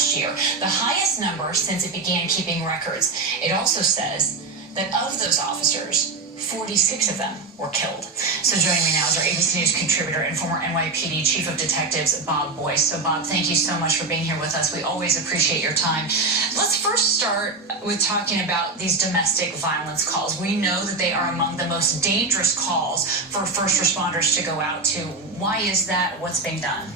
year, the highest number since it began keeping records. It also says that of those officers, 46 of them were killed. So joining me now is our ABC News contributor and former NYPD Chief of Detectives, Bob Boyce. So Bob, thank you so much for being here with us. We always appreciate your time. Let's first start with talking about these domestic violence calls. We know that they are among the most dangerous calls for first responders to go out to. Why is that? What's being done?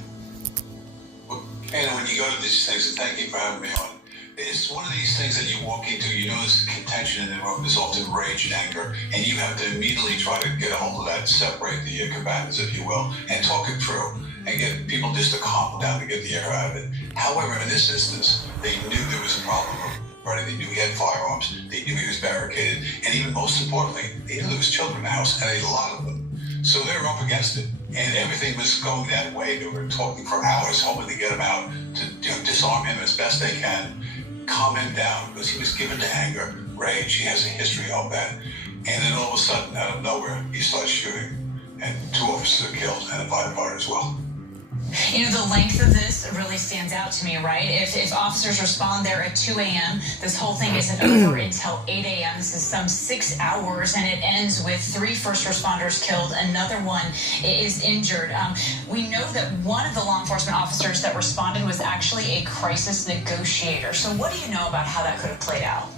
Well, Anna, when you go to these things, and thank you for having me on, it's one of these things that you walk into, you notice contention in the room, there's often rage and anger, and you have to immediately try to get a hold of that, separate the combatants, if you will, and talk it through, and get people just to calm down to get the air out of it. However, in this instance, they knew there was a problem, right? They knew he had firearms, they knew he was barricaded, and even most importantly, they knew there was children in the house, and a lot of them. So they were up against it, and everything was going that way. They were talking for hours, hoping to get him out, to disarm him as best they can, calm him down, because he was given to anger, rage. He has a history of that. And then all of a sudden, out of nowhere, he starts shooting, and 2 officers are killed, and a firefighter as well. You know, the length of this really stands out to me, right? If officers respond there at 2 a.m., this whole thing isn't over until 8 a.m. This is some 6 hours, and it ends with 3 first responders killed. Another one is injured. We know that one of the law enforcement officers that responded was actually a crisis negotiator. So what do you know about how that could have played out?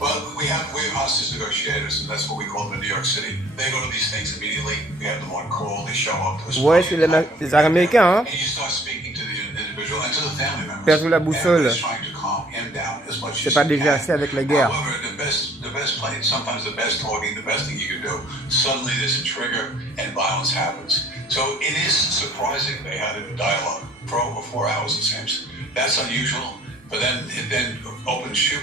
Well, we have hostage negotiators, and that's what we call them in New York City. They go to these things immediately. We have them on call. They show up. Ouais, c'est les Américains, hein. And you start speaking to the individual and to the family members. Perdre la boussole. And trying to calm him down as much C'est as pas you déjà can. assez avec la guerre. However, the best play, sometimes the best talking, the best thing you can do, suddenly there's a trigger and violence happens. So it is surprising they had a dialogue for over 4 hours, it seems. That's unusual, but then it opens shoot.